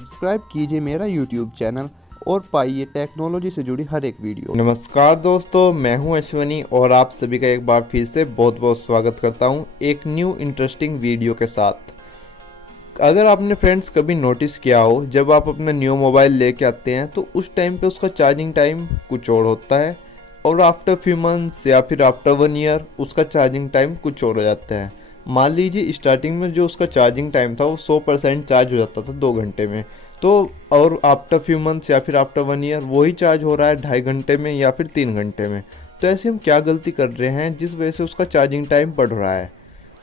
Subscribe कीजिए मेरा YouTube channel और पाइए टेक्नोलॉजी से जुड़ी हर एक वीडियो। नमस्कार दोस्तों, मैं हूं अश्वनी और आप सभी का एक बार फिर से बहुत बहुत स्वागत करता हूं एक न्यू इंटरेस्टिंग वीडियो के साथ। अगर आपने फ्रेंड्स कभी नोटिस किया हो, जब आप अपना न्यू मोबाइल लेके आते हैं तो उस टाइम पे उसका चार्जिंग टाइम कुछ और होता है और आफ्टर फ्यू मंथ्स या फिर आफ्टर 1 ईयर उसका चार्जिंग टाइम कुछ और हो जाता है। मान लीजिए स्टार्टिंग में जो उसका चार्जिंग टाइम था वो 100% चार्ज हो जाता था 2 घंटे में, तो और आफ्टर फ्यू मंथ्स या फिर आफ्टर 1 ईयर वही चार्ज हो रहा है 2.5 घंटे में या फिर 3 घंटे में। तो ऐसे हम क्या गलती कर रहे हैं जिस वजह से उसका चार्जिंग टाइम बढ़ रहा है।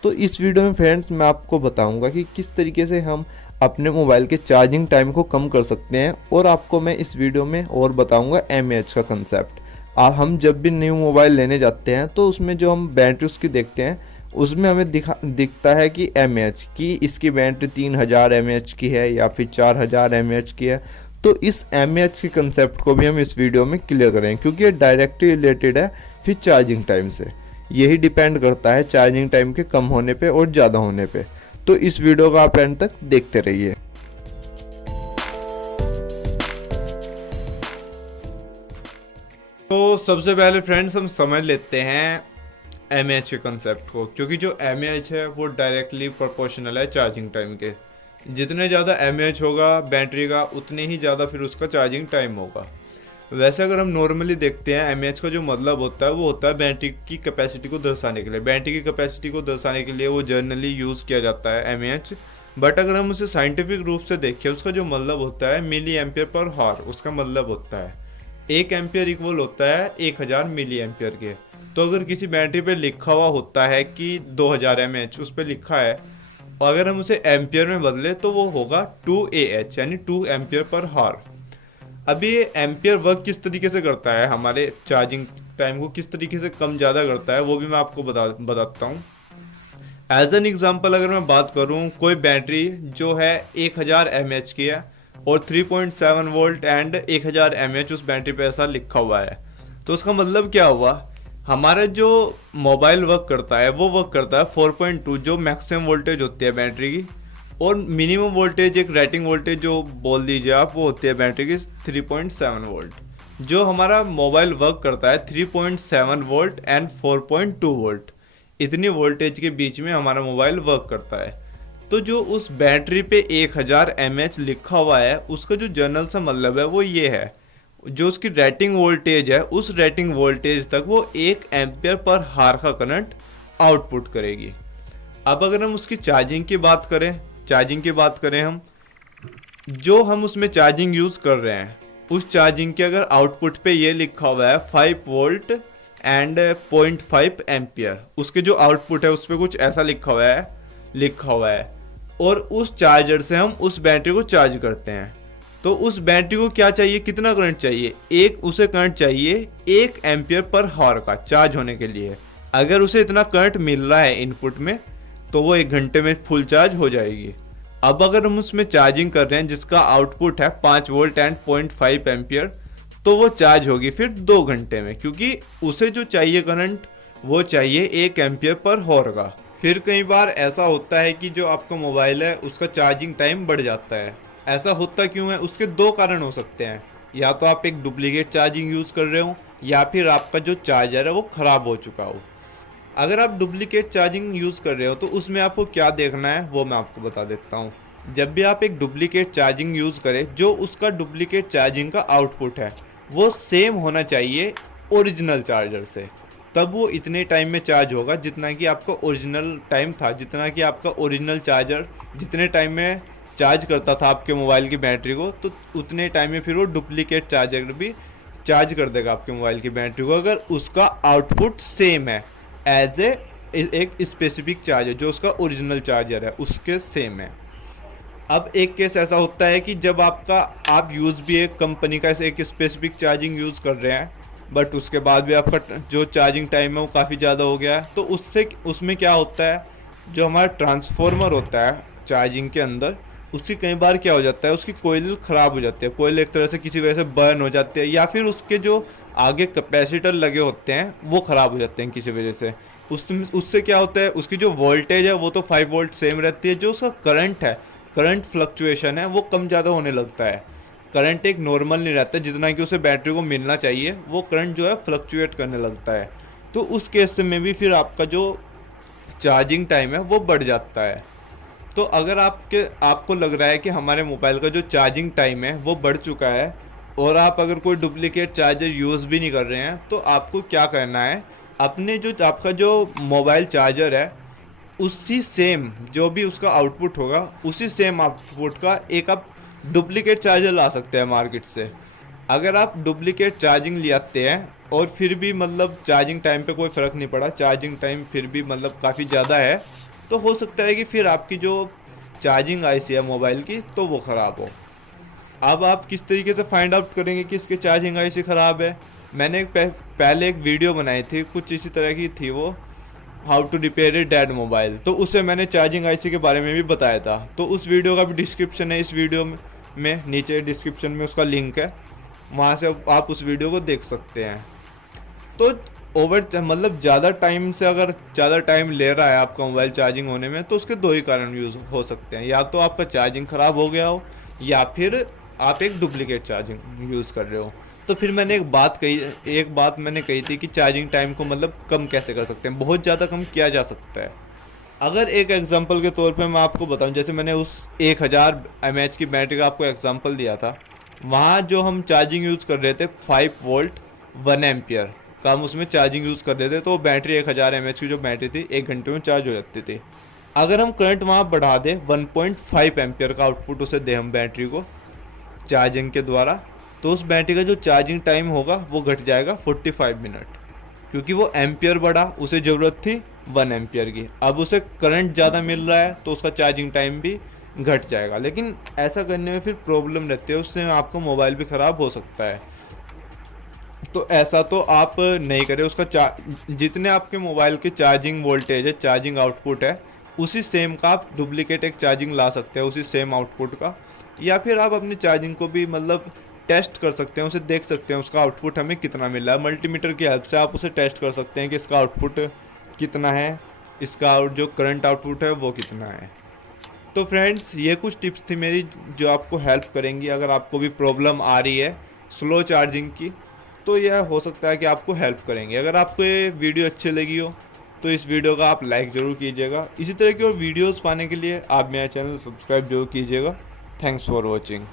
तो इस वीडियो में फ्रेंड्स मैं आपको बताऊंगा कि किस तरीके से हम अपने मोबाइल के चार्जिंग टाइम को कम कर सकते हैं, और आपको मैं इस वीडियो में और बताऊंगा mAh का कंसेप्ट। हम जब भी न्यू मोबाइल लेने जाते हैं तो उसमें जो हम बैटरी उसकी देखते हैं उसमें हमें दिखता है कि mAh की इसकी बैटरी 3000 mAh की है या फिर 4000 mAh की है। तो इस mAh के कंसेप्ट को भी हम इस वीडियो में क्लियर करें, क्योंकि ये डायरेक्टली रिलेटेड है फिर चार्जिंग टाइम से। यही डिपेंड करता है चार्जिंग टाइम के कम होने पे और ज़्यादा होने पे। तो इस वीडियो को आप एंड तक देखते रहिए। तो सबसे पहले फ्रेंड्स हम समझ लेते हैं mAh के कंसेप्ट को, क्योंकि जो mAh है वो डायरेक्टली प्रोपोर्शनल है चार्जिंग टाइम के। जितने ज़्यादा mAh होगा बैटरी का उतने ही ज़्यादा फिर उसका चार्जिंग टाइम होगा। वैसे अगर हम नॉर्मली देखते हैं mAh का जो मतलब होता है वो होता है बैटरी की कैपेसिटी को दर्शाने के लिए। बैटरी की कैपेसिटी को दर्शाने के लिए वो जनरली यूज़ किया जाता है mAh। बट अगर हम उसे साइंटिफिक रूप से देखें उसका जो मतलब होता है मिली एम्पियर पर हावर। उसका मतलब होता है 1 एम्पियर इक्वल होता है 1000 मिली एम्पियर के। तो अगर किसी बैटरी पे लिखा हुआ होता है कि 2000 mAh उस पर लिखा है, और अगर हम उसे एम्पियर में बदले तो वो होगा 2Ah यानी 2 एम्पियर पर हावर। अभी ये एम्पियर वर्क किस तरीके से करता है, हमारे चार्जिंग टाइम को किस तरीके से कम ज़्यादा करता है, वो भी मैं आपको बताता हूँ। एज एन एग्जाम्पल अगर मैं बात करूँ, कोई बैटरी जो है 1000 mAh की है और 3.7 वोल्ट एंड 1000 mAh उस बैटरी पे ऐसा लिखा हुआ है, तो उसका मतलब क्या हुआ, हमारा जो मोबाइल वर्क करता है वो वर्क करता है 4.2 जो मैक्सिमम वोल्टेज होती है बैटरी की, और मिनिमम वोल्टेज एक रेटिंग वोल्टेज जो बोल दीजिए आप वो होती है बैटरी की 3.7 वोल्ट। जो हमारा मोबाइल वर्क करता है 3.7 वोल्ट एंड 4.2 वोल्ट, इतनी वोल्टेज के बीच में हमारा मोबाइल वर्क करता है। तो जो उस बैटरी पे 1000 mAh लिखा हुआ है उसका जो जनरल सा मतलब है वो ये है, जो उसकी रेटिंग वोल्टेज है उस रेटिंग वोल्टेज तक वो 1 एम्पियर पर हावर का करंट आउटपुट करेगी। अब अगर हम उसकी चार्जिंग की बात करें हम जो हम उसमें चार्जिंग यूज कर रहे हैं उस चार्जिंग के अगर आउटपुट पे ये लिखा हुआ है 5 वोल्ट एंड 0.5 एम्पियर, उसके जो आउटपुट है उस पर कुछ ऐसा लिखा हुआ है और उस चार्जर से हम उस बैटरी को चार्ज करते हैं। तो उस बैटरी को क्या चाहिए, कितना करंट चाहिए, उसे करंट चाहिए 1 एम्पियर पर हावर का चार्ज होने के लिए। अगर उसे इतना करंट मिल रहा है इनपुट में तो वो 1 घंटे में फुल चार्ज हो जाएगी। अब अगर हम उसमें चार्जिंग कर रहे हैं जिसका आउटपुट है 5 वोल्ट एंड 0.5 एम्पियर, तो वो चार्ज होगी फिर 2 घंटे में, क्योंकि उसे जो चाहिए करंट वो चाहिए 1 एम्पियर पर हावर का। फिर कई बार ऐसा होता है कि जो आपका मोबाइल है उसका चार्जिंग टाइम बढ़ जाता है। ऐसा होता क्यों है, उसके 2 कारण हो सकते हैं। या तो आप एक डुप्लीकेट चार्जिंग यूज़ कर रहे हो या फिर आपका जो चार्जर है वो ख़राब हो चुका हो। अगर आप डुप्लीकेट चार्जिंग यूज़ कर रहे हो तो उसमें आपको क्या देखना है वो मैं आपको बता देता हूँ। जब भी आप एक डुप्लीकेट चार्जिंग यूज़ करें, जो उसका डुप्लीकेट चार्जिंग का आउटपुट है वो सेम होना चाहिए ओरिजिनल चार्जर से, तब वो इतने टाइम में चार्ज होगा जितना कि आपका ओरिजिनल टाइम था, जितना कि आपका ओरिजिनल चार्जर जितने टाइम में चार्ज करता था आपके मोबाइल की बैटरी को, तो उतने टाइम में फिर वो डुप्लीकेट चार्जर भी चार्ज कर देगा आपके मोबाइल की बैटरी को, अगर उसका आउटपुट सेम है एज एक स्पेसिफिक चार्जर जो उसका ओरिजिनल चार्जर है उसके सेम है। अब एक केस ऐसा होता है कि जब आप यूज़ भी एक कंपनी का एक स्पेसिफिक चार्जिंग यूज़ कर रहे हैं बट उसके बाद भी आपका जो चार्जिंग टाइम है वो काफ़ी ज़्यादा हो गया है, तो उसमें क्या होता है, जो हमारा ट्रांसफॉर्मर होता है चार्जिंग के अंदर उसकी कई बार क्या हो जाता है, उसकी कोयल ख़राब हो जाती है, कोयल एक तरह से किसी वजह से बर्न हो जाती है, या फिर उसके जो आगे कैपेसिटर लगे होते हैं वो ख़राब हो जाते हैं किसी वजह से। उससे क्या होता है, उसकी जो वोल्टेज है वो तो 5 वोल्ट सेम रहती है, जो उसका करंट है करंट फ्लक्चुएशन है वो कम ज़्यादा होने लगता है। करंट एक नॉर्मल नहीं रहता, जितना कि उसे बैटरी को मिलना चाहिए वो करंट जो है फ्लक्चुएट करने लगता है। तो उस केस में भी फिर आपका जो चार्जिंग टाइम है वो बढ़ जाता है। तो अगर आपको लग रहा है कि हमारे मोबाइल का जो चार्जिंग टाइम है वो बढ़ चुका है और आप अगर कोई डुप्लीकेट चार्जर यूज़ भी नहीं कर रहे हैं, तो आपको क्या करना है, अपने जो आपका जो मोबाइल चार्जर है उसी सेम जो भी उसका आउटपुट होगा उसी सेम आउटपुट का एक आप डुप्लीकेट चार्जर ला सकते हैं मार्केट से। अगर आप डुप्लीकेट चार्जिंग ले आते हैं और फिर भी मतलब चार्जिंग टाइम पे कोई फ़र्क नहीं पड़ा, चार्जिंग टाइम फिर भी मतलब काफ़ी ज़्यादा है, तो हो सकता है कि फिर आपकी जो चार्जिंग आईसी है मोबाइल की तो वो ख़राब हो। अब आप किस तरीके से फाइंड आउट करेंगे कि इसकी चार्जिंग आईसी ख़राब है? मैंने पहले एक वीडियो बनाई थी, कुछ इसी तरह की थी वो, how to repair a dead mobile. तो उससे मैंने चार्जिंग आईसी के बारे में भी बताया था। तो उस वीडियो का भी डिस्क्रिप्शन है इस वीडियो में नीचे डिस्क्रिप्शन में उसका लिंक है, वहाँ से आप उस वीडियो को देख सकते हैं। तो मतलब ज़्यादा टाइम से अगर ज़्यादा टाइम ले रहा है आपका मोबाइल चार्जिंग होने में, तो उसके दो ही कारण यूज़ हो सकते हैं, या तो आपका चार्जिंग ख़राब हो गया हो या फिर आप एक डुप्लीकेट चार्जिंग यूज़ कर रहे हो। तो फिर मैंने एक बात मैंने कही थी कि चार्जिंग टाइम को मतलब कम कैसे कर सकते हैं, बहुत ज़्यादा कम किया जा सकता है। अगर एक एग्जांपल के तौर पे मैं आपको बताऊं, जैसे मैंने उस 1000 mAh की बैटरी का आपको एग्जांपल दिया था, वहाँ जो हम चार्जिंग यूज़ कर रहे थे 5 वोल्ट 1 एम्पियर का हम उसमें चार्जिंग यूज़ कर रहे थे, तो बैटरी 1000 mAh की जो बैटरी थी 1 घंटे में चार्ज हो जाती थी। अगर हम करंट वहाँ बढ़ा दें 1.5 एम्पियर का आउटपुट उसे दें हम बैटरी को चार्जिंग के द्वारा, तो उस बैटरी का जो चार्जिंग टाइम होगा वो घट जाएगा 45 मिनट, क्योंकि वो एम्पियर बढ़ा, उसे ज़रूरत थी 1 एम्पियर की, अब उसे करंट ज़्यादा मिल रहा है तो उसका चार्जिंग टाइम भी घट जाएगा। लेकिन ऐसा करने में फिर प्रॉब्लम रहती है, उससे आपका मोबाइल भी ख़राब हो सकता है। तो ऐसा तो आप नहीं करें, उसका जितने आपके मोबाइल के चार्जिंग वोल्टेज है, चार्जिंग आउटपुट है, उसी सेम का आप डुप्लीकेट एक चार्जिंग ला सकते हैं उसी सेम आउटपुट का, या फिर आप अपनी चार्जिंग को भी मतलब टेस्ट कर सकते हैं, उसे देख सकते हैं उसका आउटपुट हमें कितना मिल रहा है। मल्टीमीटर की हेल्प से आप उसे टेस्ट कर सकते हैं कि इसका आउटपुट कितना है, इसका जो करंट आउटपुट है वो कितना है। तो फ्रेंड्स, ये कुछ टिप्स थी मेरी जो आपको हेल्प करेंगी अगर आपको भी प्रॉब्लम आ रही है स्लो चार्जिंग की, तो यह हो सकता है कि आपको हेल्प करेंगे। अगर आपको ये वीडियो अच्छी लगी हो तो इस वीडियो का आप लाइक ज़रूर कीजिएगा। इसी तरह की और वीडियोस पाने के लिए आप मेरा चैनल सब्सक्राइब जरूर कीजिएगा। Thanks for watching.